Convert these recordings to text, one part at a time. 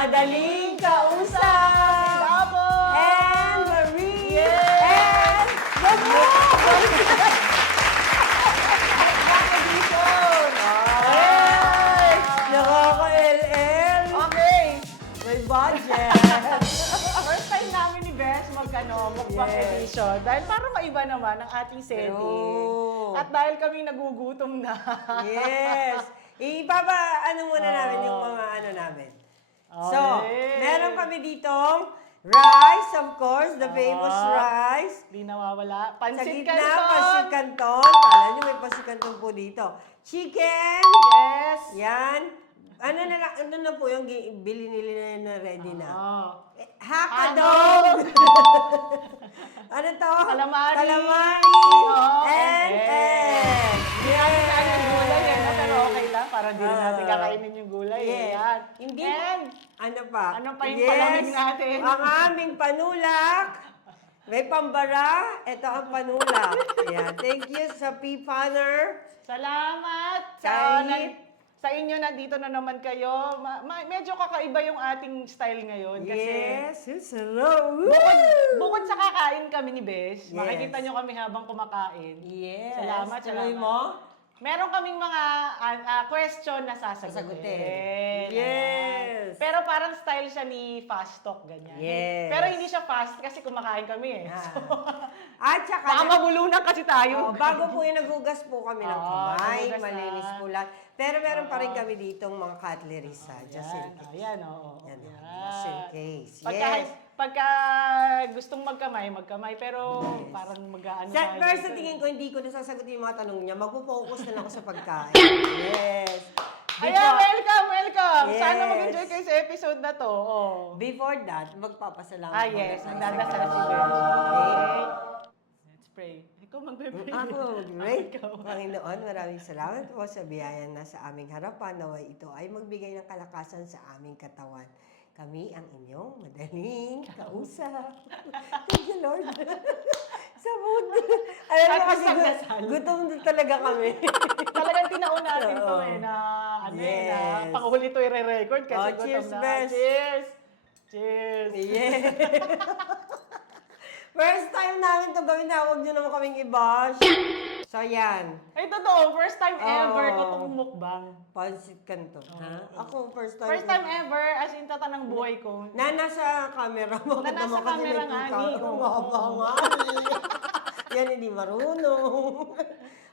madaling kausap. Bravo! And Marie. Yes! And Ay! Nakaka-LL. Okay. May budget. First time namin ni Bes mukbang Yes. edition. Dahil para maiba naman ang ating setting. True. At dahil kami nagugutom na. Yes. Ano muna namin yung mga ano namin. So, Okay. meron kami ditong rice, of course, the famous rice. Di nawawala. Sa Pansit gitna, canton. pansit canton. Kala nyo may pansit canton po dito. Chicken. Yes. Yan. Ano na po yung bili nila na ready na? Oh. Hakadog! Ano to? Calamari. Calamari. Oh, And egg. Hindi natin kain yung gulay eh, no? Pero okay lang. Para di rin natin kakainin yung gulay. Yes. Eh. Yan. Hindi. And, Ano pa? Ano pa yung palamig natin? Ang aming panulak. May pambara. Ito ang panulak. Yeah. Thank you sa P-Panner. salamat Kahit- sa inyo. Nandito na naman kayo. Medyo kakaiba yung ating style ngayon. Kasi Yes. Sarap. bukod sa kakain kami ni Bes, Yes. makikita nyo kami habang kumakain. Yes. Salamat, Tuloy salamat. mo? Meron kaming mga question na sasagutin. Sasagutin. Yes. Pero parang style siya ni fast talk, ganyan. Yes. Pero hindi siya fast kasi kumakain kami eh. So, At saka, baka mabulunan kasi tayo. bago po yung naghugas po kami ng kamay, nagugas na. malinis po lahat. Pero meron pa rin kami ditong mga cutleries ha, just in case. Ayan, oo. Yan, Yan. just in case. Pagka, Yes. pagka gustong magkamay, pero parang mag-aano Pero sa tingin ko, hindi ko nasasagutin yung mga tanong niya. Magpo-focus na lang ako sa pagkain. Yes. Ayan, welcome, welcome! Yes. Sana mag-enjoy kayo sa episode na to. Oh. Before that, magpapasalamat. Ah, muna yes. tayo. Nagdadasal si Bes. Okay. Let's pray. Ikaw magpe-pray. Ako, great. Ikaw. Panginoon, maraming salamat po sa biyaya na sa aming harapan. Naway ito ay magbigay ng kalakasan sa aming katawan. Kami ang inyong madaling kausap. Thank you, Lord. Sa mood. Alam mo At kasi, magdasal. gutom din talaga kami. Talagang tinaon natin to Oo. eh, na ano eh, Yes. na panghuli to i-record kasi Oh, gutom cheers, na. Bes. Cheers! Cheers! Yeah. First time namin to gawin na, huwag nyo naman kaming i-bash. So, yan. Ay, totoo. First time ever Oo. ko itong mukbang. Pansit canton. Ha? Ako, first time. First time ever, as in tatanang buhay ko. Na nasa camera mo. Na nasa camera nga, ni. Oo. Yan, hindi marunong.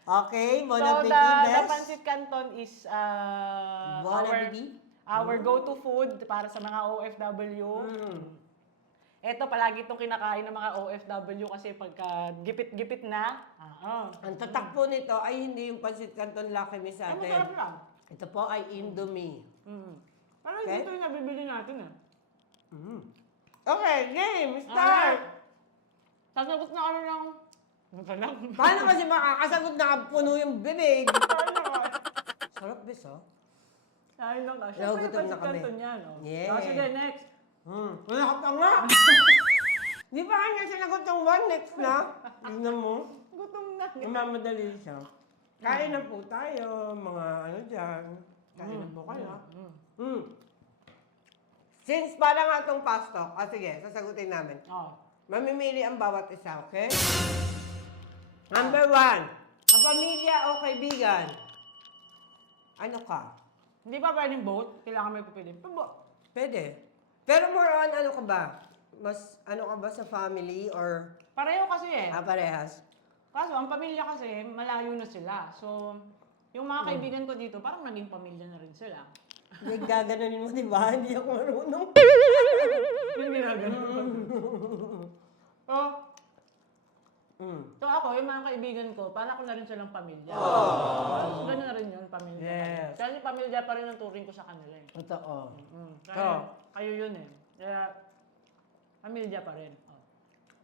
Okay, Bon So, Appetit, the best. Pancit Canton is Bon Appetit. our go-to food para sa mga OFW. Ito, palagi itong kinakain ng mga OFW kasi pagka gipit-gipit na, Ang tatak po nito ay hindi yung Pancit Canton Lucky Me sa ay, atin. masarap lang. Ito po ay Indomie. Parang Okay. dito yung nabibili natin Okay, game, start! Sasagot na ano lang. Masarap. Paano kasi makakasagot na puno yung bibig? Sarap, bes, oh. Ayun lang ka. Nagugutom Siyempre, na Pancit kami. Canton yan. Oh. Yeah. Oh, sige, next. Wala ka pa nga. Di ba kanya sinagot yung one next na? Tignan mo. Gutom na. Namamadali siya. Kain na po tayo, mga ano dyan. Kain na po kayo. Since para nga itong pastok, sige, sasagutin namin. Oh. Mamimili ang bawat isa, okay? Number 1, kapamilya o kaibigan? Ano ka? Hindi ba pwedeng both? Kailangan may pipili. Pwede. Pero more on, ano ka ba? Mas, ano ka ba sa family or Pareho kasi eh. parehas? Kaso, ang pamilya kasi, malayo na sila. So, yung mga kaibigan ko dito, parang naging pamilya na rin sila. Gaganunin mo, di ba? Hindi ako marunong. Hindi na ganun. Oh, so ako, yung mga kaibigan ko, para ko na rin silang pamilya. So, ganun na rin yun, pamilya. Yes. Kasi pamilya pa rin ang turing ko sa kanila eh. Totoo. Kaya, kayo yun eh. Kaya, pamilya pa rin. Oh.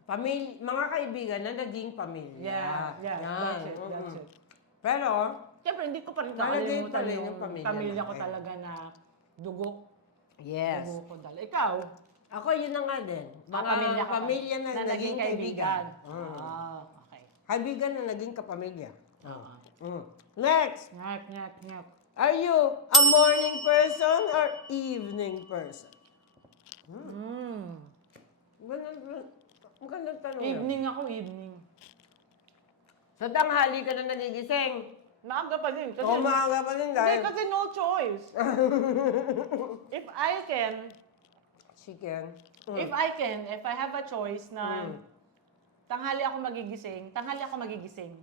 Mga kaibigan na naging pamilya. Yeah, Yan. that's it, that's it. Pero, Siyempre, hindi ko pa rin Nalagay kakalimutan pa rin yung yung pamilya pamilya ko natin. talaga na dugo. yes. Dugo ko talaga. Ikaw? Ako yun na nga din. Mga Pamilya ka. pamilya na, naging kaibigan. Okay. Kaibigan na naging kapamilya. Ah. Next! Ngak. Are you a morning person or evening person? Magandang tanong yun. Evening ako, evening. Sa tanghali ka na nagigising. Maaga pa din. Kasi, Oo, maaga pa din hindi, dahil... kasi no choice. If I can, Chicken. if I have a choice na tanghali ako magigising.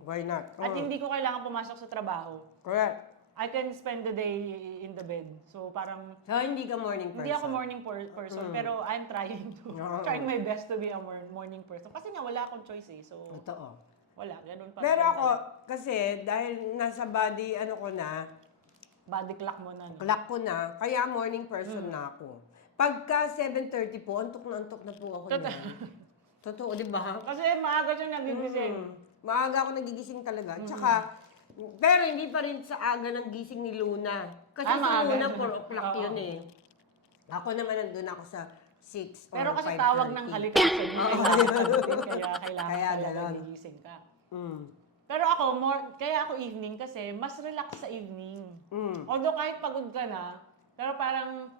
Why not? At hindi ko kailangan pumasok sa trabaho. Correct. I can spend the day in the bed. So parang, So, hindi ka morning person? hindi ako morning person, pero I'm trying my best to be a morning person. Kasi nga, wala akong choice eh. So, Totoo. wala. Ganun pa. Pero ako, kasi dahil nasa body, ano ko na, Body clock mo na. No? clock ko na, kaya morning person na ako. Pagka 7:30 po, antok na po ako na. Totoo, di ba? Kasi maaga siya nagigising. Maaga ako nagigising talaga. Tsaka, pero hindi pa rin sa aga ng gising ni Luna. Kasi si maaga. Luna, 4 o'clock Oo. yun eh. Ako naman nandun ako sa 6 or 5:30. Pero kasi tawag ng kalikasan mo, kaya kailangan Kaya talaga ganon. gigising ka. Mm. Pero ako, kaya ako evening kasi mas relax sa evening. Although kahit pagod ka na, pero parang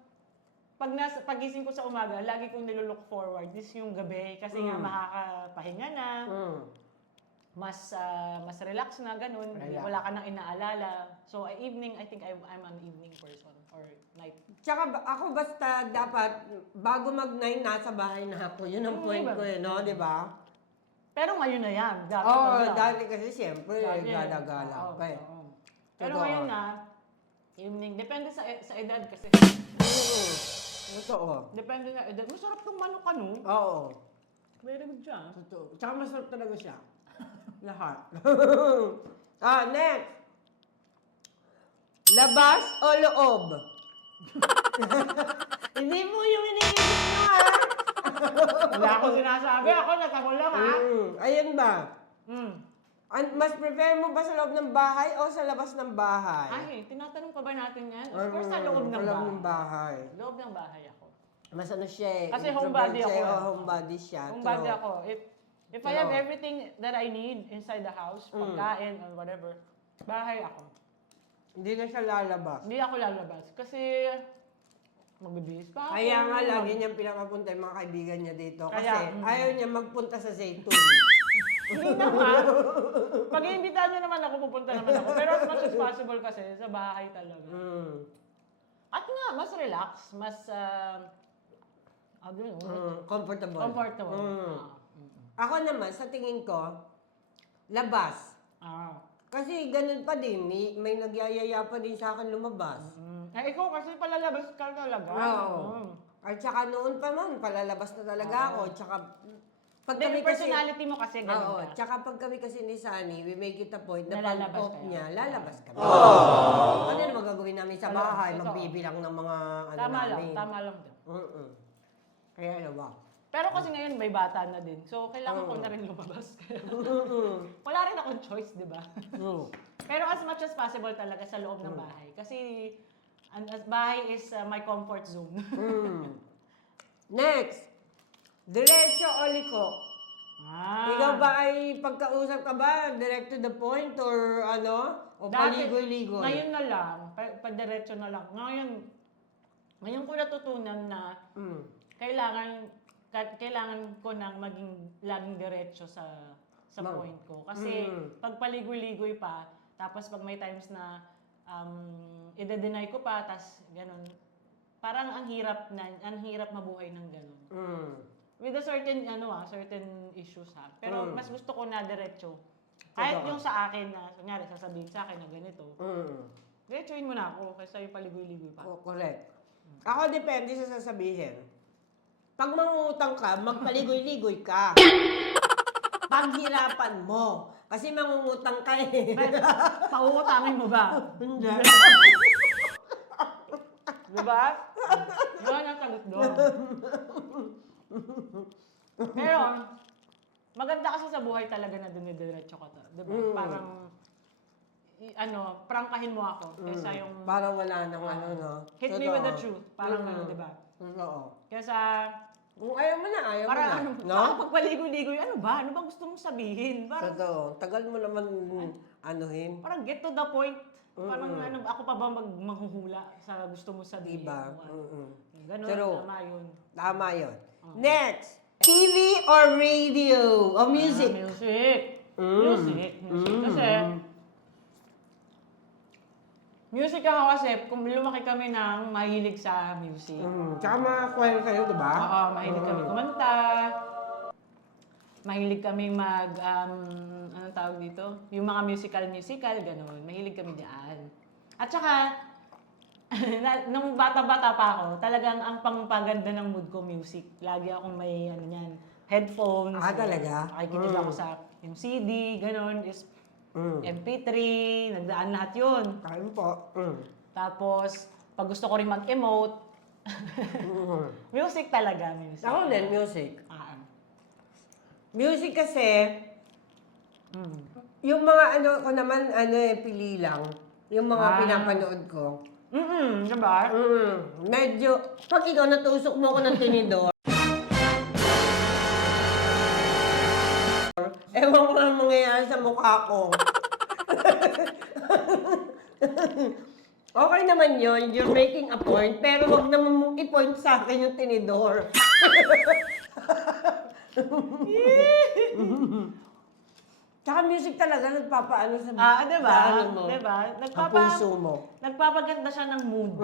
pagising ko sa umaga, lagi kong nilook forward is yung gabi kasi nga makakapahinga na, mas relax na ganun, Relax. wala ka nang inaalala. So evening, I think I'm an evening person or night. Tsaka ako basta dapat, bago mag-9, nasa bahay na ako. Yun ang point diba? ko eh, no? Di ba? Pero ngayon na yan. Dati Oo, talaga. dati kasi siyempre, Dati, gala-gala oo, pa eh. oo. Pero Totoo. ngayon na, evening, depende sa edad kasi. Totoo. Depende na edad. Masarap tong manok ano. Oo. Very good siya. Totoo. Tsaka masarap talaga siya. Lahat. Next. Labas o loob? Hindi mo yung iniisip mo, ha? Wala akong sinasabi. Ako, nasagot lang ha. Ayun ba? Mm. Mas prefer mo ba sa loob ng bahay o sa labas ng bahay? Ay, tinatanong pa ba natin yan? Of course, sa loob ng Sa loob bahay. ng bahay. Loob ng bahay ako. Mas ano siya eh. Kasi introvert homebody siya, ako eh. homebody siya. Homebody True. ako. If I have everything that I need inside the house, pagkain or whatever, bahay ako. Hindi na siya lalabas. Hindi ako lalabas. Kasi, magbibihis pa ako. Kaya nga lagi niyang pinapapunta yung mga kaibigan niya dito. Kasi Kaya, ayaw niya magpunta sa Zaytun. Hindi naman. Pag-iimbitahan niyo naman ako, pupunta naman ako. Pero as much as possible kasi, sa bahay talaga. At nga, mas relax, mas, Comfortable. comfortable. Ako naman, sa tingin ko, labas. Kasi ganun pa din, may nagyayaya pa din sa akin lumabas. Ikaw kasi palalabas ka talaga. Oo. At saka noon pa man, palalabas na talaga ako. Tsaka, pag Hindi, kami yung personality mo kasi ganun Oo, ka. tsaka pag kami kasi ni Sunny, we make it a point na Na pag lalabas off kayo. niya, lalabas kami. Ano na magagawin namin sa Ano, bahay? totoo. Magbibilang ng mga ano Tama lang, namin. tama lang din. Kaya ano ba? Pero kasi ngayon may bata na din. So, kailangan ko na rin lumabas. Wala rin akong choice, di ba? Pero as much as possible talaga sa loob ng bahay. Kasi as bahay is my comfort zone. Next, diretso o liko? Ikaw ba ay pagkausap ka ba, direct to the point or ano? O paligoy-ligoy? Ngayon na lang, padiretso na lang. Ngayon ko natutunan na kailangan ko nang maging laging diretso sa point ko. Kasi pag paligoy-ligoy pa, tapos pag may times na ide-deny ko pa, tas ganun, parang ang hirap mabuhay ng ganun. With a certain issues ha. Pero mas gusto ko na diretso. Kahit yung sa akin na, kunyari, sasabihin sa akin na ganito, diretsuin mo na ako kaysa yung paligoy-ligoy pa. Oh, correct. Ako depende sa sasabihin. Pag mangungutang ka, magpaligoy-ligoy ka. Paghirapan mo. Kasi mangungutang ka eh. Pauutangin mo ba? Hindi. Diba? Yun ang sagot doon. Pero, maganda kasi sa buhay talaga na dinidiretso ka. Diba? Parang, prangkahin mo ako. Kaysa yung, Parang wala nang ano, no? hit me with the truth. Parang ano, diba? Oo. Kaysa, Kung ayaw mo na, ayaw mo parang na. ano, No? saka pagpaligoy-ligoy, ano ba? Ano ba gusto mong sabihin? Parang, Totoo. Tagal mo naman anuhin. parang get to the point. Parang ano, ako pa ba manghuhula sa gusto mo sabihin? Diba? Ganun, True. tama yun. Tama yun. Next! TV or radio? O music? Music. Music. Kasi, music ako kasi, kung lumaki kami ng mahilig sa music. Tsaka mga kwento kayo, diba? Oo, mahilig kami kumanta. Mahilig kami anong tawag dito? Yung mga musical, gano'n. Mahilig kami diyan. At saka, nung bata-bata pa ako, talagang ang pangpaganda ng mood ko, music. Lagi akong may, headphones. Talaga? Nakikinig ako sa yung CD, gano'n. Is MP3, nagdaan lahat yun. Kain po. Tapos, pag gusto ko rin mag-emote, music talaga, music. Ako din, music. Music kasi, yung mga ko naman, pili lang. Yung mga pinapanood ko. Diba? Medyo, pag ikaw natusok mo ako ng tinidor, ewan ko lang mangyayari sa mukha ko. Okay naman yun, you're making a point, pero wag naman mong i-point sa akin yung tinidor. Tsaka music talaga nagpapaano sa Diba? sa ano mo, Diba? sa puso mo. Nagpapaganda siya ng mood.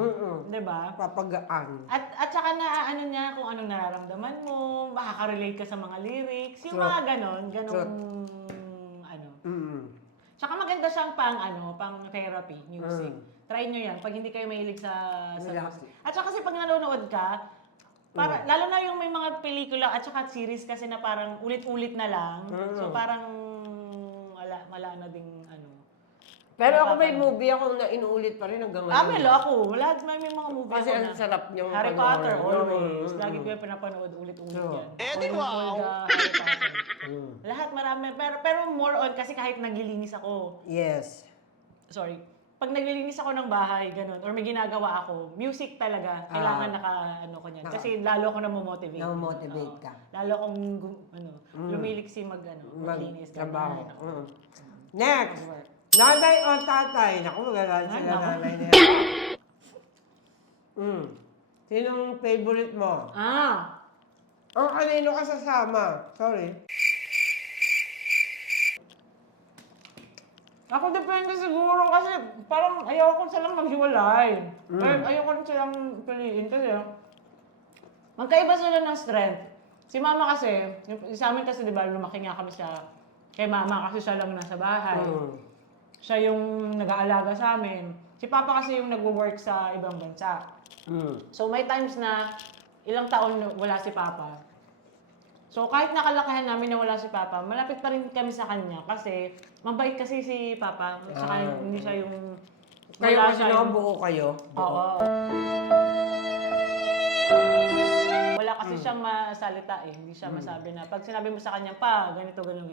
Diba? Papagaan. At saka na ano niya kung anong nararamdaman mo, makaka-relate ka sa mga lyrics, yung mga ganong ano. Tsaka maganda siyang pang therapy, music. Try nyo yan pag hindi kayo mahilig sa Relax. music. At saka kasi pag nanonood ka, lalo na yung may mga pelikula at saka series kasi na parang ulit-ulit na lang. So parang wala na ding Pero ako may movie ako na inuulit pa rin hanggang ngayon. Melo ako. May mga movie Kasi ako ang sarap niyang Harry panoorin. Potter, always. Lagi ko yung pinapanood ulit-ulit yan. Olga, Harry Potter. Lahat marami. Pero more on kasi kahit naglilinis ako. Yes. Sorry. Pag naglilinis ako ng bahay, ganun, or may ginagawa ako, music talaga. Kailangan ko niyan. Kasi lalo ako namomotivate. Namomotivate ka. Lalo akong lumiliksi maglinis. Trabaho. ganun. Next! Nanay o tatay? Naku, magagalit sila nanay niya. Sinong favorite mo? O kanino ka sasama? Sorry. Ako depende siguro kasi parang ayoko silang maghiwalay. Ayoko silang piliin kasi magkaiba sila ng strength. Si mama kasi, sa amin kasi di ba lumaki nga kami kay mama kasi siya lang nasa bahay. Siya yung nag-aalaga sa amin. Si papa kasi yung nag-work sa ibang bansa. So may times na ilang taon wala si papa. So kahit nakalakahan namin na wala si papa, malapit pa rin kami sa kanya kasi mabait kasi si papa. Saka hindi siya yung... Kayo wala kasi siya yung- buo kayo. Oo. Wala kasi siyang masalita eh. Hindi siya masabi na, pag sinabi mo sa kanya, pa, ganito, ganun.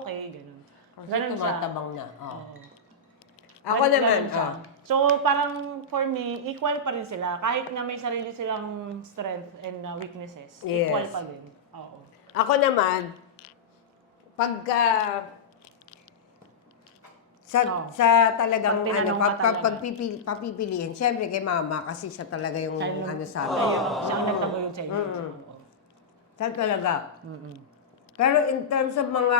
Okay, ganun. Kasi Ganun siya. tumatabang na. Oo. Ako Ganun naman, siya. So, parang for me, equal pa rin sila. Kahit na may sarili silang strength and weaknesses, Yes. equal pa din. Oo. Ako naman, pagka sa talagang Pag tinanong ka talaga. papipiliin, syempre kay mama kasi siya talaga yung sa amin. Siya ang nagtaguyod sa inyo. Siya talaga. Pero in terms of mga,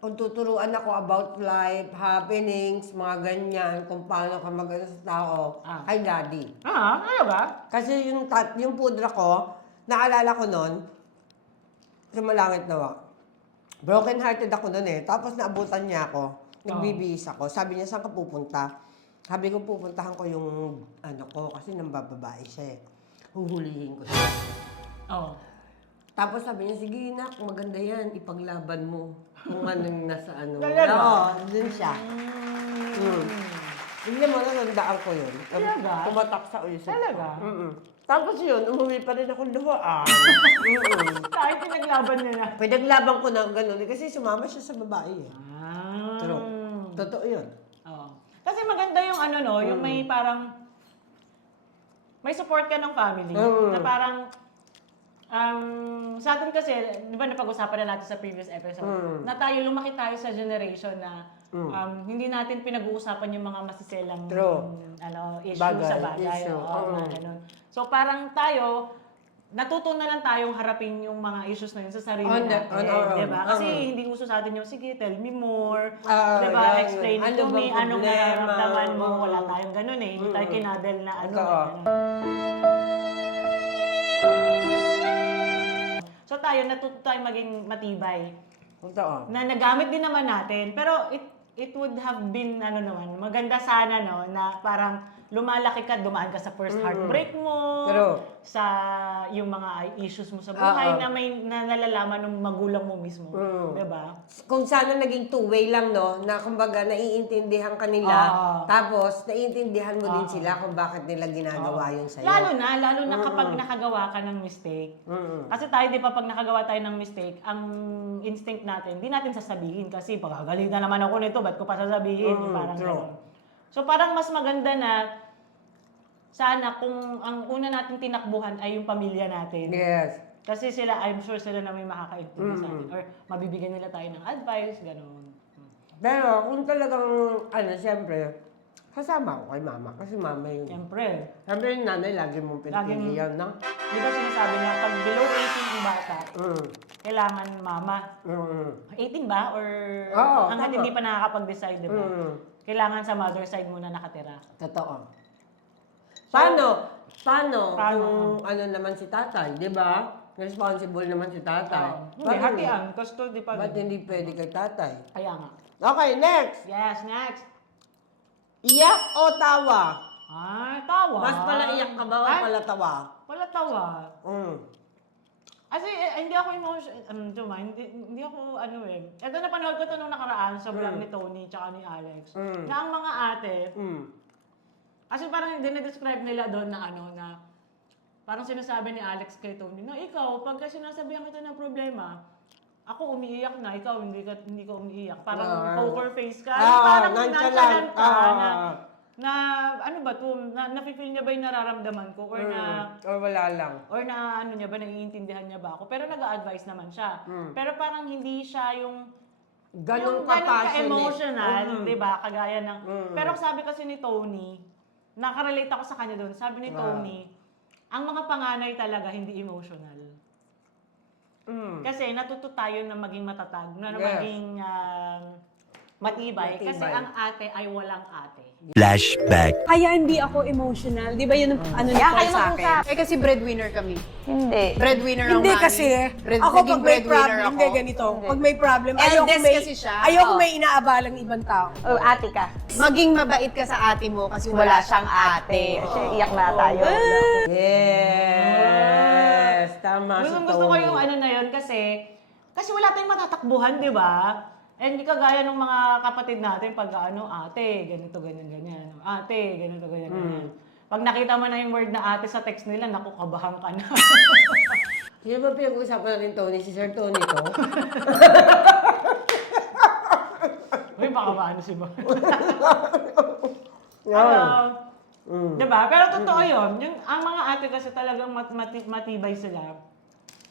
kung tuturuan ako about life, happenings, mga ganyan, kung paano ka mag-ano sa tao, kay daddy. Talaga? Kasi yung pudra ko, naalala ko nun, sumalangit nawa. Broken hearted ako nun eh. Tapos naabutan niya ako. Nagbibihis ako. Sabi niya, saan ka pupunta? Sabi ko, pupuntahan ko yung ko kasi nang bababae siya eh. Huhulihin ko siya. Oo. Tapos sabi niya, sige nak, maganda yan. Ipaglaban mo. Kung anong nasa ano. Talaga? Oo, dun siya. Hindi mo, natandaan ko yun. Talaga? Tumatak sa isip ko. Talaga? Tapos yun, umuwi pa rin ako luhaan. Kahit pinaglaban niya na. Pinaglaban ko na gano'n kasi sumama siya sa babae eh. True. Totoo yun. Oo. Kasi maganda yung yung may parang, may support ka ng family. Na parang, Sa atin kasi, di ba napag-usapan na natin sa previous episode, na tayo, lumaki tayo sa generation na hindi natin pinag-uusapan yung mga masiselang issue Bagay, sa bagay. issue. Mga ganun. So parang tayo, natuto na lang tayong harapin yung mga issues na yun sa sarili natin. Diba? Kasi hindi uso sa atin yung, sige, tell me more. Diba? Explain it to me. Anong nararamdaman mo? Wala tayong ganun eh. Hindi tayo kinadel na ano. So tayo, natuto tayong maging matibay. Totoo. Na nagamit din naman natin. Pero it would have been, maganda sana, no, na parang lumalaki ka, dumaan ka sa first heartbreak mo, sa yung mga issues mo sa buhay na may nalalaman ng magulang mo mismo. Diba? Kung sana naging two-way lang, no? Na kumbaga, naiintindihan ka nila, tapos naiintindihan mo din sila kung bakit nila ginagawa yun sa'yo. Lalo na kapag nakagawa ka ng mistake. Kasi tayo, di ba, pag nakagawa tayo ng mistake, ang instinct natin, di natin sasabihin kasi pagkagaling na naman ako nito, ba't ko pa sasabihin? Parang gano'n. So parang mas maganda na sana kung ang una natin tinakbuhan ay yung pamilya natin. Yes. Kasi sila, I'm sure sila na may makakaintindi sa atin. Or mabibigyan nila tayo ng advice, gano'n. Pero kung talagang, siyempre, kasama ko kay mama. Kasi mama yun. Siyempre. Siyempre yung nanay, lagi mong pinipilihan, no? Di ba sinasabi na pag below 18 yung bata, kailangan mama. 18 ba? Or hanggang hindi pa nakakapag-decide, di ba? Kailangan sa mother side muna nakatira. Totoo. Paano kung naman si tatay, di ba? Responsible naman si tatay. Hindi, hatian. Custody pa. Ba't hindi pwede kay tatay? Kaya nga. Okay, next! Yes, next. Iyak o tawa? Ay, tawa. Mas pala iyak ka ba o pala tawa? Pala tawa. Kasi hindi ako hindi ako Ito napanood ko ito nung nakaraan sa vlog ni Tony tsaka ni Alex. Na ang mga ate, kasi parang dinedescribe nila doon na parang sinasabi ni Alex kay Tony na ikaw, pagka sinasabihan kita ng problema, ako umiiyak na, ikaw hindi ka umiiyak. Parang poker face ka. Parang nonchalant ka na ano ba to, nafe-feel niya ba yung nararamdaman ko or or wala lang. Or na niya ba, naiintindihan niya ba ako. Pero nag-a-advise naman siya. Pero parang hindi siya yung Ganun ka-emotional, di ba? Kagaya ng pero sabi kasi ni Tony, nakarelate ako sa kanya doon. Sabi ni Tony, ang mga panganay talaga hindi emotional. Kasi natuto tayo na maging matatag, na maging matibay. Kasi ang ate ay walang ate. Flashback. Kaya hindi ako emotional. Di ba yun ang Nicole sa akin? Eh kasi breadwinner kami. Hindi. Breadwinner ang Hindi mami. kasi, ako pag may problem, hindi ganito. Pag may problem, Eldest kasi siya. ayoko may inaabalang ibang tao. Oh, ate ka. Maging mabait ka sa ate mo kasi wala siyang ate. Kasi iyak na tayo. Yes! Tama si Tony. Gusto ko yung na yun kasi wala tayong matatakbuhan, di ba? And hindi kagaya ng mga kapatid natin pag ate, ganito, ganyan. Ate, ganito, ganyan. Pag nakita mo na yung word na ate sa text nila, naku, kabahan ka na. Sino ba pinag-uusapan natin, Tony? Si Sir Tony to? Uy, baka ba si Bon? Diba? Pero totoo yun. Ang mga ate kasi talagang matibay sila.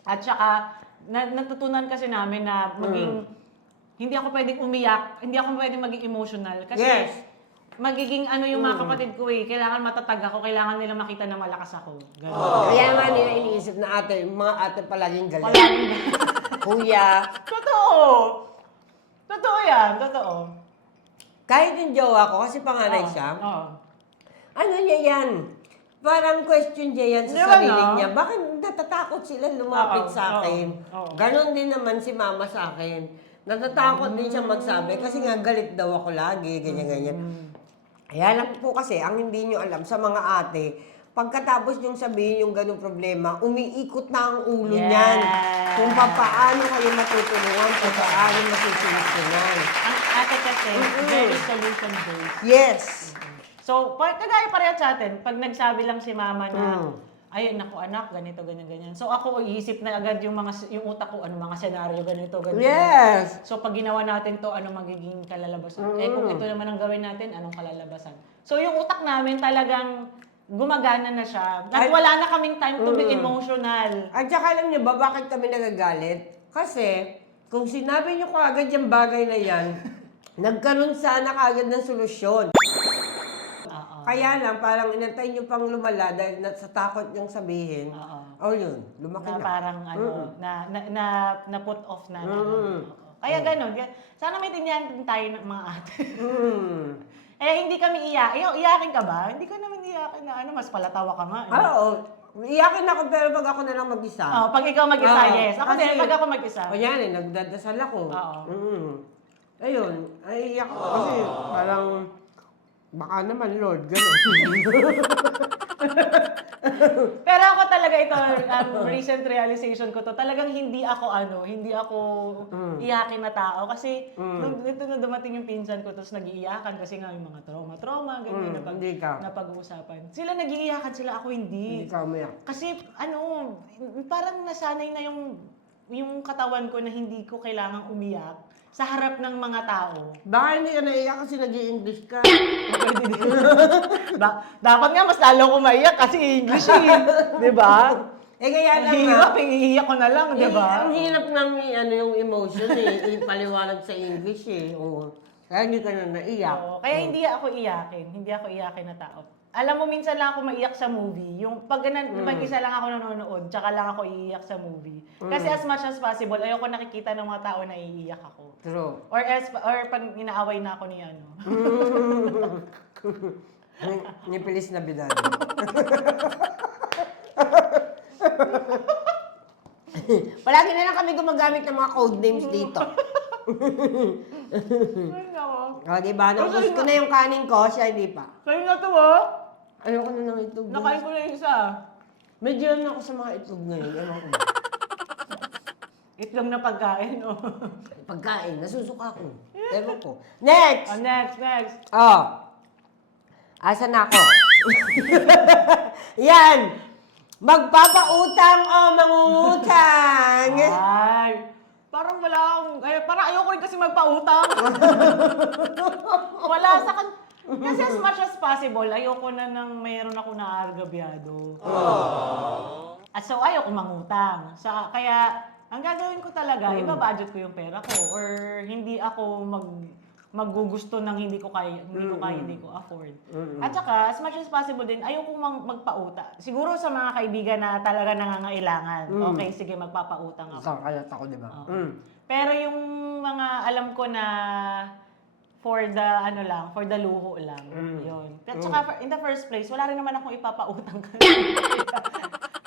At saka, natutunan kasi namin na maging hindi ako pwedeng umiyak, hindi ako pwedeng maging emotional. Kasi magiging yung mga kapatid ko kailangan matatag ako, kailangan nila makita na malakas ako. Ganun. Kaya nga nila iniisip na ate, yung mga ate palaging galit. Kuya. Totoo! Totoo yan, totoo. Kahit yung jowa ko, kasi panganay siya, ano niya yan? Parang question niya yan sa sarili niya. Bakit natatakot sila lumapit sa akin? Ganon din naman si mama sa akin. Natatakot din siya magsabi kasi nga galit daw ako lagi, ganyan-ganyan. Kaya lang po kasi, ang hindi nyo alam sa mga ate, pagkatapos nyong sabihin yung ganong problema, umiikot na ang ulo niyan. Kung paano kayo matutulungan, kung paano masusunod. Ang ate kasi, very solution-based. Yes! So, kagaya pareha sa atin, pag nagsabi lang si mama na, ay, naku anak, ganito, ganyan. So ako, iisip na agad yung utak ko, mga senaryo, ganito. Yes! So pag ginawa natin to, ano magiging kalalabasan? Kung ito naman ang gawin natin, anong kalalabasan? So yung utak namin talagang gumagana na siya. At wala na kaming time to be emotional. At saka alam niyo ba bakit kami nagagalit? Kasi kung sinabi niyo kaagad yung bagay na yan, nagkaroon sana kaagad ng solusyon. Oo. Kaya lang, parang inantay niyo pang lumala dahil sa takot niyang sabihin. Oo. Oh, yun. Lumaki Na na. parang na put off na. Kaya ganun. Sana may tindihan din tayo ng mga ate. Hindi kami iyak. Iyakin ka ba? Hindi ko naman iyakin na mas palatawa ka nga. Oo. Iyakin ako pero pag ako na lang mag-isa. Pag ikaw mag-isa, Oo. yes. Ako din, pag ako mag-isa. O yan nagdadasal ako. Oo. Ayun, ay iyak ako kasi parang baka naman Lord, gano'n. Pero ako talaga ito, recent realization ko to, talagang hindi ako iyakin na tao. Kasi nung dumating yung pinsan ko, tapos nag-iiyakan kasi nga yung mga trauma, ganyan Hindi ka. na pag-uusapan. Sila nag-iiyakan, sila ako hindi. Hindi ka umiyak. Kasi parang nasanay na yung katawan ko na hindi ko kailangang umiyak sa harap ng mga tao. Baka hindi ka naiyak kasi nag-i-English ka. Dapat nga mas lalo ko maiyak kasi English eh. Di ba? Kaya lang Hirap, iiyak ko na lang, di ba? Ang hirap ng yung emotion ipaliwanag sa English eh. Oo. Kaya hindi ka na naiyak. Oo, kaya hindi ako iyakin na tao. Alam mo, minsan lang ako maiyak sa movie. Yung pag mag-isa lang ako nanonood, tsaka lang ako iiyak sa movie. Kasi as much as possible, ayoko nakikita ng mga tao na iiyak ako. True. Or pag inaaway na ako ni ano. Ni Feliz Navidad. Palagi na lang kami gumagamit ng mga code names dito. Ay, nako. O, diba? Naubos ko na yung kanin ko, siya hindi pa. Kayo na to, oh. Ayoko na ng itlog. Nakain ko na yung isa. Medyo ano ako sa mga itlog ngayon. Ewan ko ba? Itlog na pagkain, oh. Pagkain, nasusuka ko. Ewan ko. Next! Next. Oh. Asa na ako? Yan! Magpapautang o mangungutang! Ay, parang wala akong, parang ayoko rin kasi magpautang. Wala sa kan... Kasi as much as possible, ayoko na nang mayroon ako na-argabyado. At so, ayoko mangutang. Kaya, ang gagawin ko talaga, iba-budget ko yung pera ko. Or hindi ako maggugusto ng hindi ko afford. At saka, as much as possible din, ayoko magpauta. Siguro sa mga kaibigan na talaga nangangailangan, okay, sige, magpapautang ako. Kakalat ako, di ba? Pero yung mga alam ko na for the luho lang, yun. At saka, in the first place, wala rin naman akong ipapautang.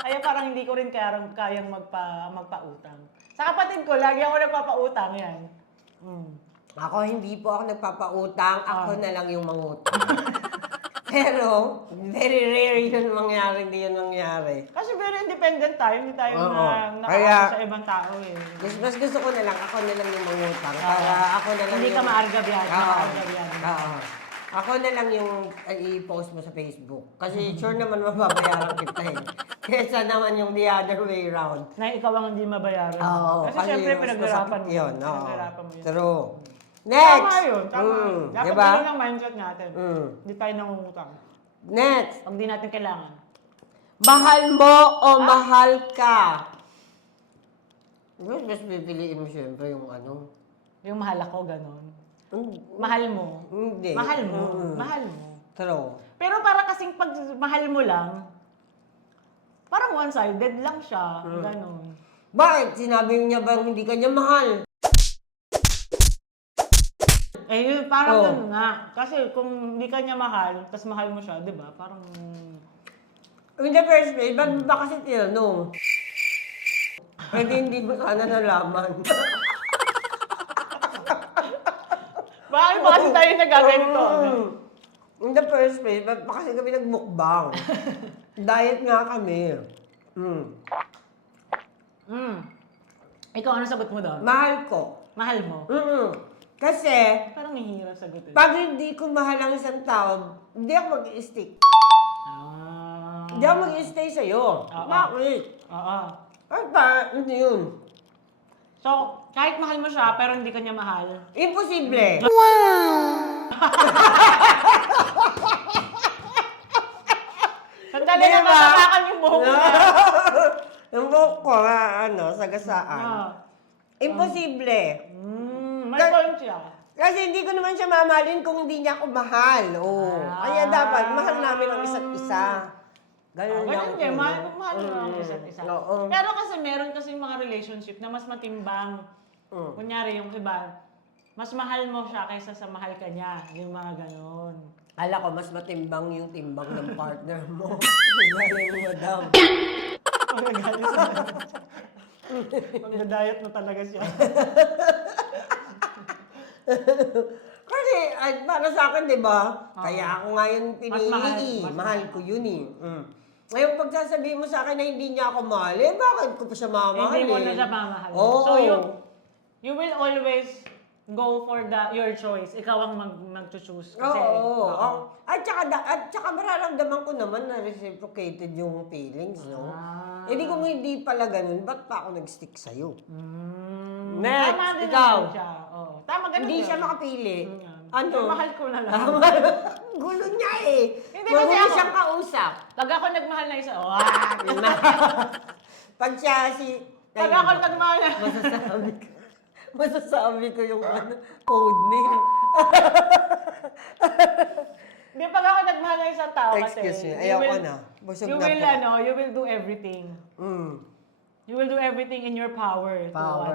Kaya parang hindi ko rin kayang magpautang. Sa kapatid ko, lagi ako nagpapautang, yan. Ako, hindi po ako nagpapautang. Ako na lang yung mangutang. Pero, very rare yun mangyari, hindi yun nangyari. Kasi very independent tayo, hindi tayo Kaya- sa ibang tao eh. Mas gusto ko na lang, ako na lang yung mangutang. Para ako na lang Hindi ka yung... maargabyado. Oo. Ako na lang yung i-post mo sa Facebook. Kasi sure naman mababayaran kita eh. Kesa naman yung the other way round. Na ikaw ang hindi mabayaran. Oo. Kasi syempre mas pinaghirapan mo. masakit yun. Oo. Pinaghirapan mo yun. True. Next! Tama yun. Tama. Dapat diba? yun ang mindset natin. Hindi tayo nangungutang. Next! Pag di natin kailangan. Mahal mo o mahal ka? Mas pipiliin mo syempre yung ano. Yung mahal ako, ganon. Mahal mo. Hindi. Mahal mo. Mahal mo. True. Pero para kasing pag mahal mo lang, parang one-sided lang siya. Ganon. Bakit? Sinabi niya bang hindi ka niya mahal? Eh, parang yun nga. Kasi kung hindi ka niya mahal, tas mahal mo siya, di ba? Parang... In the first place, ba't ba kasi tinanong? Pwede hindi mo sana nalaman. Bakit ba kasi tayo nagaganito? In the first place, ba't ba kasi kami nagmukbang? Diet nga kami. Ikaw, ano sagot mo doon? Mahal ko. Mahal mo? Kasi, Parang nahihirap sagutin. pag hindi ko mahal ang isang tao, hindi ako mag-i-stick. Hindi ako mag-i-stay sa'yo. Bakit? Oo. Hindi yun. So, kahit mahal mo siya, pero hindi ka niya mahal. Imposible. Sasapakan yung buhok niya. Yung buhok ko, sagasaan. Ah. Imposible. May point siya. Kasi hindi ko naman siya mamahalin kung hindi niya ako mahal. Oh. Kaya dapat, mahal namin ang isa't isa. Ganun lang. Ganun din, mahal na ang isa't isa. Oo. Pero kasi meron kasi mga relationship na mas matimbang. Kunyari yung iba, mas mahal mo siya kaysa sa mahal ka niya. Yung mga ganon. Ala ko, mas matimbang yung timbang ng partner mo. Galing mo, madam. Magda-diet na talaga siya. Kasi, para sa akin, di ba? Kaya ako nga yun pinili. Mas Mahal ko yun eh. Ngayon, pag sasabihin mo sa akin na hindi niya ako mahal, bakit ko pa siya mamahalin? Hindi mo na siya mamahal. Oo. So you will always go for your choice. Ikaw ang mag-choose. Kasi, Oo. At saka mararamdaman ko naman na reciprocated yung feelings, no? Di kung hindi pala ganun, ba't pa ako nag-stick sa'yo? Next, Tama din ikaw. naman siya. Oo. Tama, ganun Hindi yun. siya makapili. Ano? Pero mahal ko na lang. Gulo niya eh. Hindi kasi Magulo ako- siyang kausap. Pag ako nagmahal na isa, Pag siya Pag ako nagmahal na... masasabi ko yung code name. Hindi, pag ako nagmahal na isang tao kasi... Excuse me, you ayoko will- na. Busog You na will, po. you will do everything. You will do everything in your power. Power.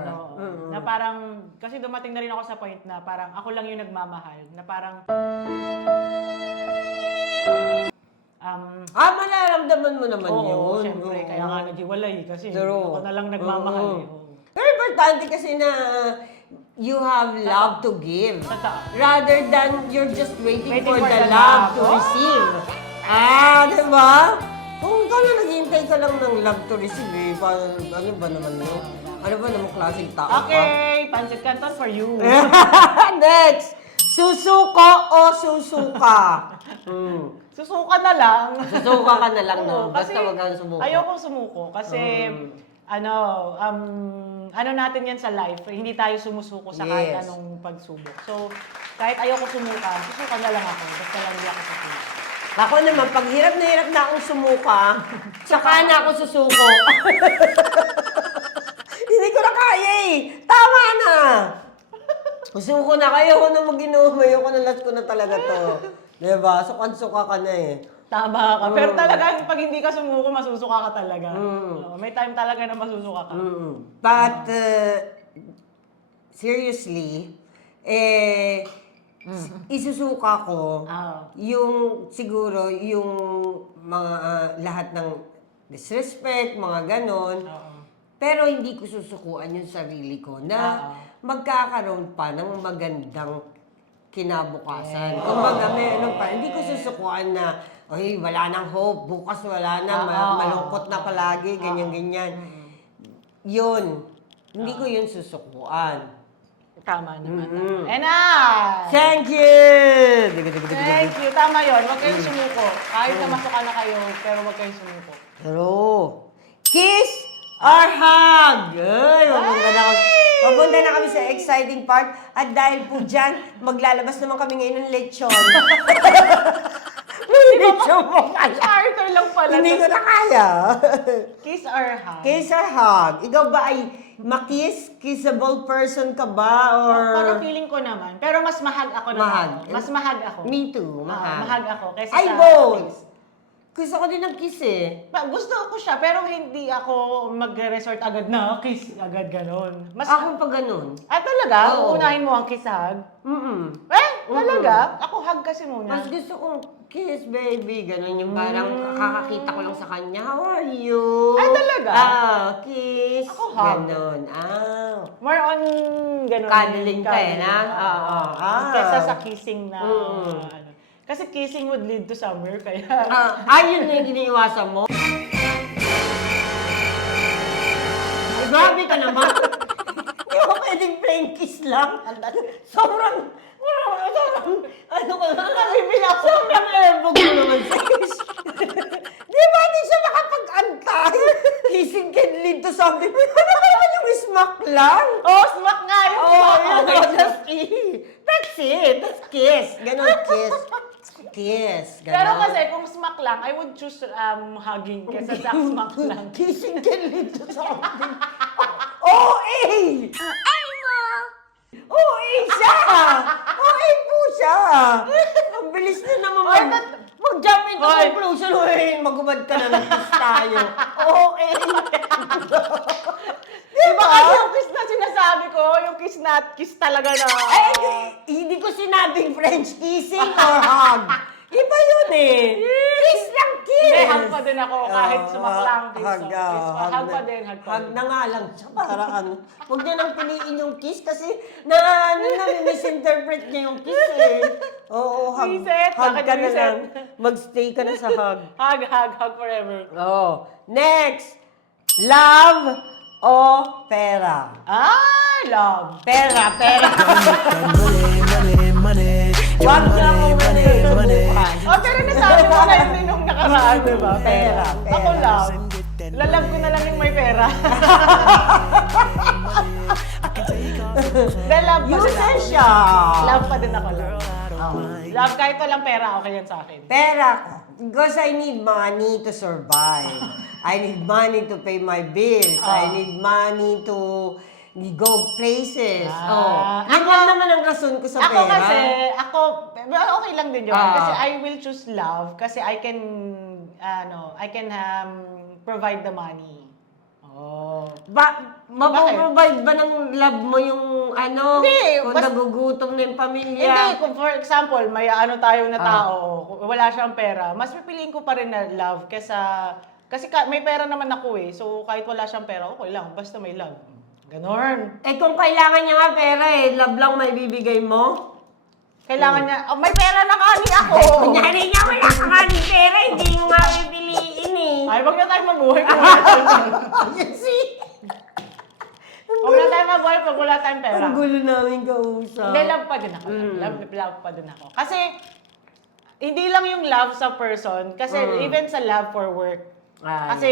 Na parang, kasi dumating na rin ako sa point na parang ako lang yung nagmamahal. Na parang, Mararamdaman mo naman oo, yun. syempre, Oo. kaya nga naghiwalay kasi True. ako na lang nagmamahal. Oo. Eh. Oo. Pero importante kasi na you have love to give. Totoo. Rather than you're just waiting Waiting for for the the love love. to Oh. receive. Di ba? Kung ikaw na naghihintay ka lang ng love to receive, ano ba naman yun? Ano ba namang klaseng tao ka? Okay, Pancit Canton for you. Next! Susuko o susuka? Susuka na lang. Susuka ka na lang, Oo, no? Basta kasi wag kang sumuko. Ayokong sumuko kasi ano natin yan sa life, hindi tayo sumusuko sa kahit Yes. anong pagsubok. So, kahit ayoko sumuka, susuka na lang ako. Basta lang hindi ako susuko. Ako naman, pag hirap na akong sumuka, tsaka na ako susuko. Hindi ko na kaya eh. Tama na. Susuko na kayo ko na mag-inom. Ayoko na last ko na talaga to. Diba? Sukan-suka ka na eh. Tama ka. Pero talagang pag hindi ka sumuko, masusuka ka talaga. Oo, may time talaga na masusuka ka. But, seriously, isusuka ko yung siguro yung mga lahat ng disrespect, mga ganon. Pero hindi ko susukuan yung sarili ko na magkakaroon pa ng magandang kinabukasan. Kumbaga, meron pa. Hindi ko susukuan na, oy, wala nang hope, bukas wala na, malungkot na palagi, ganyan-ganyan. Yun. Hindi ko yun susukuan. Tama naman. And Thank you! thank you. Tama yun. Huwag kayong sumuko. Kahit na masuka na kayo, pero huwag kayong sumuko. True. Kiss or hug? Ay, papunta na kami sa exciting part. At dahil po dyan, maglalabas naman kami ngayon ng lechon. Lechon mo kaya. Starter lang pala. Hindi ko na kaya. Kiss or hug? Kiss or hug? Ikaw ba ay makiss? Kissable person ka ba? Or... Parang feeling ko naman. Pero mas mahag ako na Mahag? tao. Mas mahag ako. Me too, mahag. Mahag ako. Kaysa Ay, sa both. kiss. Gusto ko din ng kiss eh. Gusto ko siya, pero hindi ako mag-resort agad na kiss. Agad ganon. Mas, Ako pa ganun. talaga? Oo. Uunahin mo ang kiss hug? Mm-mm. Talaga? Ako hug kasi muna. Mas gusto kong kiss, baby. Ganun yung parang kakakita ko lang sa kanya. How are you? Ay, talaga? Kiss. Ako, hug. Ganun. More on ganon. Cuddling ka eh, na? Oo. Kesa sa kissing na, Mm. ano. Kasi kissing would lead to somewhere, kaya... Yun na yung iniiwasan mo. Ay, grabe ka naman. Hindi mo pwedeng plain kiss lang. Sobrang, ano ka na? Sobrang ebog mo naman sa kiss. Di ba di siya nakapag-antay? Kissing can lead to something. Ano ba naman yung smack lang? Oh, smack nga yun! Oh, yun. That's it. That's it. That's kiss. Ganon kiss. kiss. Pero Ganon. kasi kung smack lang, I would choose hugging kesa sa smack lang. Kissing can lead to something. OA! OA siya! OA po siya! Ang bilis na naman mag-jump into Hoy. conclusion. Uy, magubad ka na ng kiss tayo. OA! Diba kasi yung kiss na sinasabi ko, yung kiss na kiss talaga na. Hindi ko sinabing French kissing or hug. Iba yun eh. Kiss lang kiss. Hindi, hug pa din ako kahit sumak lang. Kiss, Hug, kiss pa. Hug pa din, hug pa Hug din. na nga lang siya para ano. Huwag niyo nang piliin yung kiss kasi misinterpret niya yung kiss eh. Oo, hug. Reset, Hug bakit ka na reset? lang. Magstay ka na sa hug. Hug forever. Oh. Next. Love o pera? Love. Pera. money, money. Wag niya akong bukas. Oh, pero nasabi mo na yun nung nakaraan, di ba? Pera. Ako love. Lalab ko na lang yung may pera. Then love pa din User ako. siya. Love pa din ako, love. Love kahit walang pera, okay yan sa akin. Pera. Because I need money to survive. I need money to pay my bills. I need money to go places. Yan naman ang rason ko sa Ako pera. kasi, okay lang din yun. Kasi I will choose love kasi I can provide the money. Oh. Mapaprovide ba ng love mo yung ano? Hindi, Kung nagugutom na yung pamilya? Hindi, kung for example, may tayo na tao, wala siyang pera, mas pipiliin ko pa rin na love kasi may pera naman ako eh. So kahit wala siyang pera, okay lang, basta may love. Ganon. Eh kung kailangan niya nga pera eh, love lang may bibigay mo? Kailangan niya, may pera na nga ni ako. Kunyari niya, wala ka nga ng pera, hindi mo nga pipiliin eh. Ay, wag na tayo mabuhay kung wala tayong pera. Yan see? Huwag na tayo mabuhay pag wala tayong pera. Ang gulo namin kausap. Hindi, love pa din ako. Love pa din ako. Kasi, hindi lang yung love sa person, kasi even sa love for work. Kasi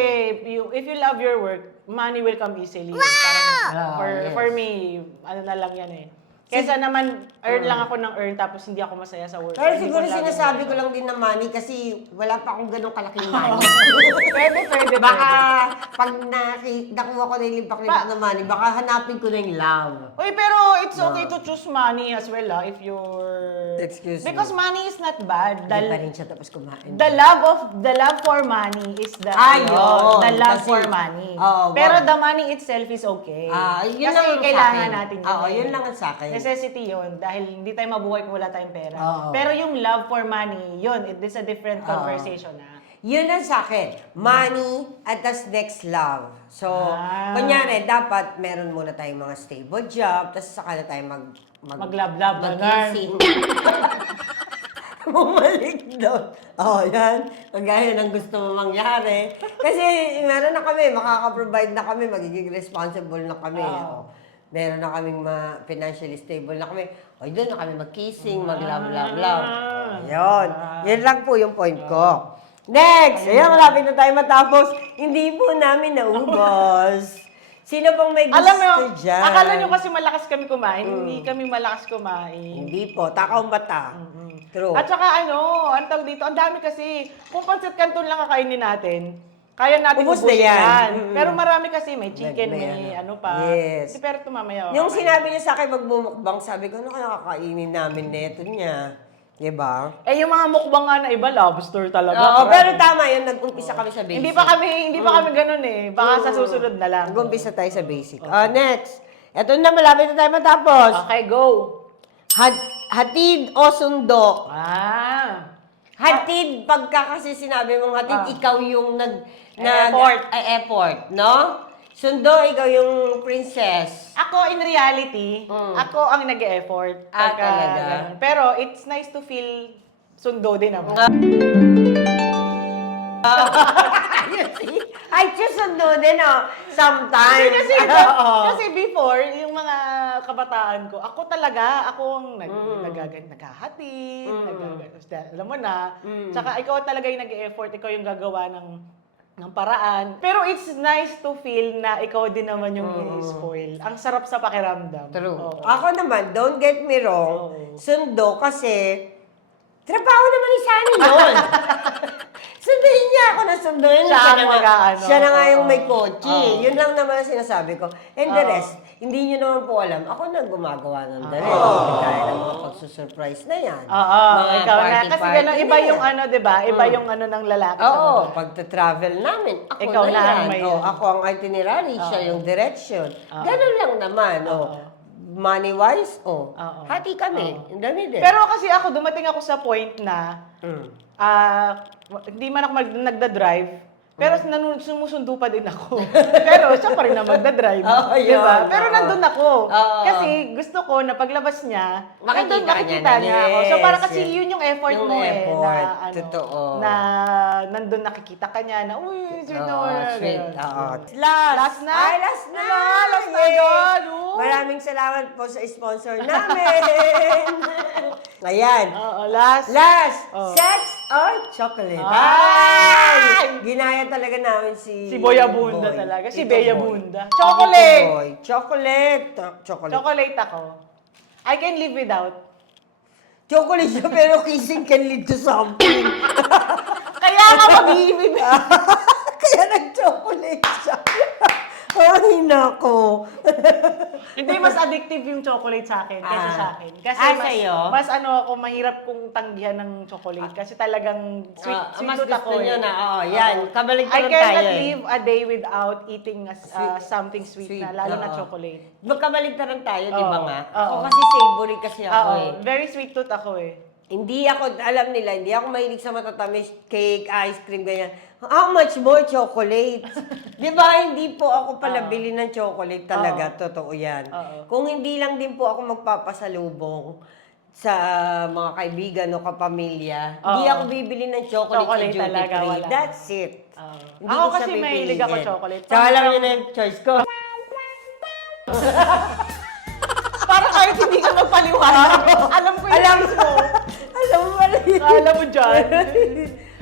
if you love your work, money will come easily. Parang for me, ano na lang yan eh. Kesa naman, earn lang ako ng earn tapos hindi ako masaya sa work. Pero Hindi siguro ko love sinasabi yung ko work. lang din na money kasi wala pa akong ganong kalaking money. Pwede. Baka pag nakuha ko na yung limpak-limpak na money, baka hanapin ko na yung love. Uy, pero it's okay to choose money as well if you're... Excuse me. Because money is not bad. Hindi pa rin siya tapos kumain. The love for money is the Yun. the love Kasi- for money. wag. Pero the money itself is okay. Yun Kasi lang ang kailangan sa akin. natin yun. Oo, eh. yun lang ang sa akin. Necessity yun dahil hindi tayo mabuhay kung wala tayong pera. Oo. Pero yung love for money, yun, it is a different conversation na. Yun ang sa akin. Money at tas next love. So, Ah. kunyari, dapat meron muna tayong mga stable job, tas saka na tayo Mag-love-love, mag-kissing. Bumalik doon. Yan. Kagaya ng gusto mo mangyari. Kasi meron na kami, makaka-provide na kami, magiging responsible na kami. Meron na kaming financially stable na kami. Doon na kami mag-kissing, mag-love. Yun. Yan lang po yung point ko. Next! Ayan, malapit na tayo matapos. Hindi po namin naubos. Sino pong may gusto Alam mo, dyan? akala nyo kasi malakas kami kumain. Hindi kami malakas kumain. Hindi po. Takaw bata. True. At saka ang tawag dito, ang dami kasi. Kung pancit canton lang kakainin natin, kaya natin Ubus na ubusin yan. Pero marami kasi, may chicken, May may ano pa. Yes. Pero ito mamaya. Yung kakain. sinabi niya sa akin magmumukbang, sabi ko, ano kaya kakainin namin neto niya? Diba? Eh, yung mga mukbang nga na iba, lobster talaga. Oo, pero tama yun. Nag-umpisa kami sa basic. Hindi pa kami ganun eh. Baka sa susunod na lang. Nag-umpisa tayo sa basic. Next. Ito na, malapit na tayo matapos. Okay, go. Hatid o sundo? Hatid, pagka kasi sinabi mong hatid, ikaw yung effort, no? Sundo, ikaw yung princess. Ako, in reality, ako ang nag-e-effort. Talaga? Ganun. Pero, it's nice to feel sundo din naman. I choose sundo din, sometimes. Kasi before, yung mga kabataan ko, ako ang naghahatid, alam mo na. Tsaka ikaw talaga yung nag-e-effort, ikaw yung gagawa ng paraan. Pero it's nice to feel na ikaw din naman yung i-spoil. Ang sarap sa pakiramdam. True. Oo. Ako naman, don't get me wrong, sundo kasi Trabaho naman ni Sunny yun. Sunduin niya ako na sunduin. Siya ang na nga- mag-aano. Siya na nga yung may Oo. kotse. Oo. Yun lang naman ang sinasabi ko. And the Oo. rest, hindi niyo naman po alam. Ako na gumagawa ng the rest. Kaya ng mga pagsusurprise na yan. Oo, Mga ikaw na. Kasi party-party gano'n, iba na yung yan. ano, di ba? Iba yung ano ng lalaki sa Oo, babae. pagta-travel namin, ako Ikaw na na ang yan. may Oh, ano. ako ang itinerary, siya yung direction. Oo. Ganun lang naman. Oh. Oo. Money-wise, Oo. hati kami. In the middle. Pero kasi ako, dumating ako sa point na, Mm. hindi man ako nagda-drive, pero sumusundo pa din ako. Pero siya pa rin na magda-drive. Oo, di ba? yun, Pero oo. nandun ako. Oo. Kasi gusto ko na paglabas niya, Makikita nandun, ka makikita niya niya na, ako. So yes, parang kasi yes. yun yung effort Yung mo effort, na, ano, totoo. na nandun nakikita ka niya na, uy, sweet na Sweet. ganun. Oo. Last. Last na? Ay, last na. Last na Yay. yun. Oh. Maraming salamat po sa sponsor namin. Ayan. Oo, last. Last. Oh. Sex or chocolate? Ay! Ginaya talaga namin si Si Boy Abunda Boy. talaga. Si Tito Bea Boy. Abunda. Tito Chocolate! Boy. Chocolate. Chocolate. Chocolate ako. I can live without. Chocolate siya pero kissing can lead to something. Kaya ka mag-iimib. Kaya nag-chocolate siya. Ang hina ko. Hindi, mas addictive yung chocolate sa akin kaysa sa akin. Kasi Ah, mas, sa'yo? mas ano ako, mahirap kong tanggihan ng chocolate. Kasi talagang sweet, sweet mas tooth gusto ako nyo eh. na, yan. Oo. Kabaligtaran I cannot tayo eh. live a day without eating Sweet. something sweet, na, lalo na oo. chocolate. Magkabaligtaran tayo, di ba Oo, nga? oo. Ako kasi savory kasi ako Oo, eh. very sweet tooth ako eh. Hindi ako, alam nila, hindi ako mahilig sa matatamis, cake, ice cream, ganyan. How much more chocolate? Di ba, hindi po ako pala bili ng chocolate talaga. Totoo yan. Oo. Kung hindi lang din po ako magpapasalubong sa mga kaibigan o kapamilya, hindi Oo. ako bibili ng chocolate, Chocolate sa duty talaga, free. wala. That's it. Hindi Ako ko siya kasi mahilig ako pipiliin. chocolate. Tsaka alam niyo na yung choice ko. Para kahit hindi ka magpaliwanag, alam ko yung Alam choice mo. Alam mo pala yun. Alam mo dyan.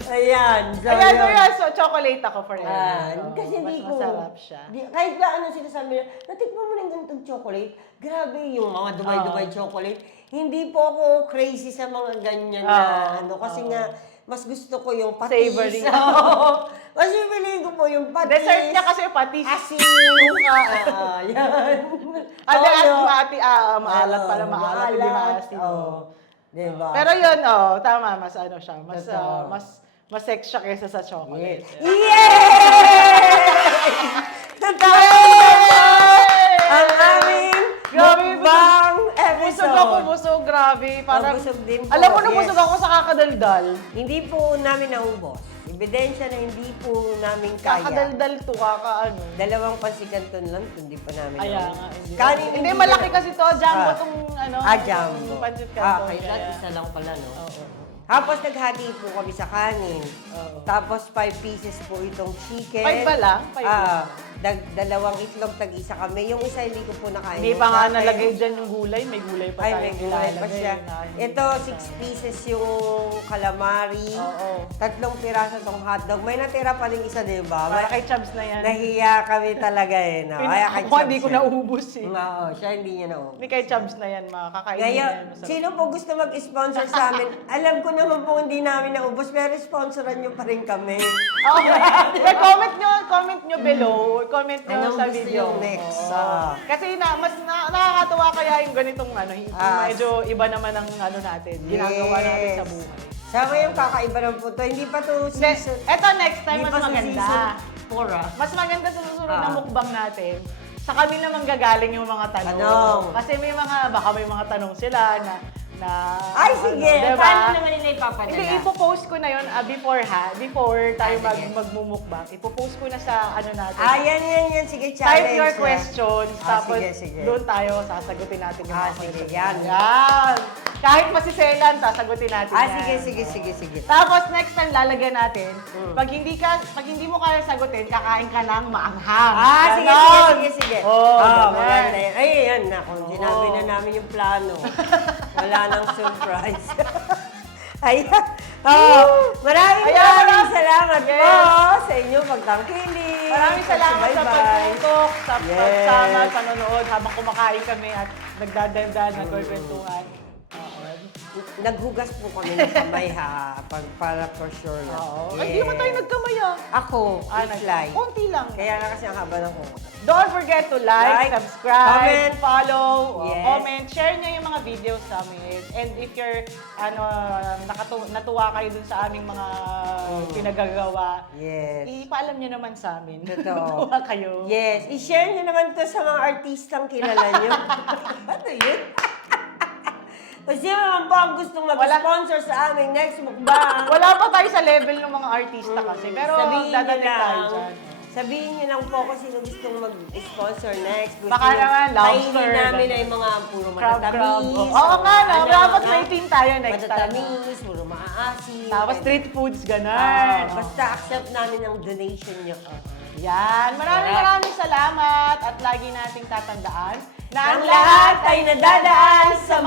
Ayan. So, Ayan, so yun. yan, so chocolate ako forever. Oo, Kasi hindi mas ko... masarap siya. Kahit ba ano sinasabi nila, natikman mo na yung ganitong chocolate, grabe yung mga Dubai chocolate. Hindi po ako crazy sa mga ganyan na ano. Kasi nga, mas gusto ko yung patis. Savory. Oo. Mas pipiliin ko po yung patis. Dessert niya kasi patis. Asin. Yan. Maalat pala, maalat, hindi maasin. Oo. Diba? Pero yun, tama, mas ano siya, mas, Totoo. mas sex siya kaysa sa chocolate. Yay! Totoo! Ang aming Grabe, mukbang Busog ako, episode. busog, grabe. Parang, Busog din po, alam mo na yes. busog ako sa kakadaldal. Hindi po namin naubos. Ebidensya na hindi po namin kaya. Kakadaldal to, kakaano. Dalawang pansikanton lang, hindi pa namin Kaya naubos. nga, hindi. Kanin, Hindi, malaki kasi to, jumbo Ah. tong ano. Jumbo. yung pancit canton. Kaya kaya- isa lang pala, no? Oo. Tapos naghati po kami sa kanin. Oo. Tapos 5 pieces po itong chicken. 5 ba lang? 5 lang. Dalawang itlog, tag-isa kami. Yung isa hindi ko po nakain. Hindi Yung pa nga sa akin- nalagay dyan yung gulay, may gulay pa Ay, tayo may gulay pa siya. nilalagay. Ito, 6 pieces yung calamari. Oo. 3 piraso tong hotdog. May natira pa rin isa, di ba? Para kay Chubbs na yan. Nahiya kami talaga eh. No? Kaya kay Ako hindi Chubbs ko yan. naubos eh. Oo, siya hindi niya naubos. Hindi kay Chubbs na yan, makakainin Kaya, na yan. Masarap. sino po gusto mag-sponsor sa amin? Alam ko naman po hindi namin naubos, pero sponsoran nyo pa rin kami. Okay. Comment nyo below, or comment nyo Anong sa gusto video. yung next? Oo. Kasi nakakatawa kaya yung ganitong yung Ah. medyo iba naman ang natin, ginagawa natin sa Yes. buhay. Sa ngayon, kakaiba lang po to. Hindi pa to season. Eto next time, Hindi mas pa sa maganda. season 4 ah. Mas maganda sa susunod na Ah. mukbang natin. Sa kami naman gagaling yung mga tanong. Tanong. Kasi baka may mga tanong sila na Ay, sige. diba? Paano naman nila ipapadala? Hindi, ipopost ko na yun before tayo sige. magmumukbang. Ipopost ko na sa natin. Yan. Sige, challenge. Type your na. questions, Ah, tapos sige. doon tayo sasagutin natin yung mga Sige, questions. yan. Yan! Kahit masiselan, sasagutin natin yan. Sige. Tapos next time lalagyan natin, pag hindi mo kaya sagutin, kakain ka ng maanghang. Ganon. Sige. Oh, ganon. maganda yan. Ay, yan na. Kung sinabi na namin yung plano, wala nang surprise. Ayan. Maraming salamat po Yes. sa inyong pagtangkilik. Maraming salamat sa Bye-bye. pagtutok, sa Yes. pagsama, panonood habang kumakain kami at nagdadaldal, nagkwentuhan. naghugas po kami ng kamay ha, para for sure lang. Oo. Ay, di naman tayo nagkamay ah. Ako, fly. Konti lang. Kaya na kasi ang haba ng kuha. Don't forget to like, Like, subscribe, comment, follow, yes. comment, share nyo yung mga videos namin. And if you're, natuwa kayo dun sa aming mga pinagagawa, Yes. ipaalam nyo naman sa amin. Totoo. Natuwa kayo. Yes, i-share nyo naman to sa mga artistang kilala nyo. Ano yun? Kung sino naman po ang gustong mag-sponsor sa aming next mukbang. Wala pa tayo sa level ng mga artista kasi. Pero Sabihin nyo dadating tayo lang. dyan. Sabihin nyo lang po kung sino gustong mag-sponsor next. Baka naman, lobster, Kainin namin ganun. ay mga puro Crab. matatamis. Oo nga, no? ano, Dapat no? may team tayo next time. Matatamis, puro maaasim. Tapos street foods, Ah, ganun. basta accept namin ang donation nyo. Yan. Maraming salamat at lagi nating tatandaan na Ang lahat ay nadadaan sa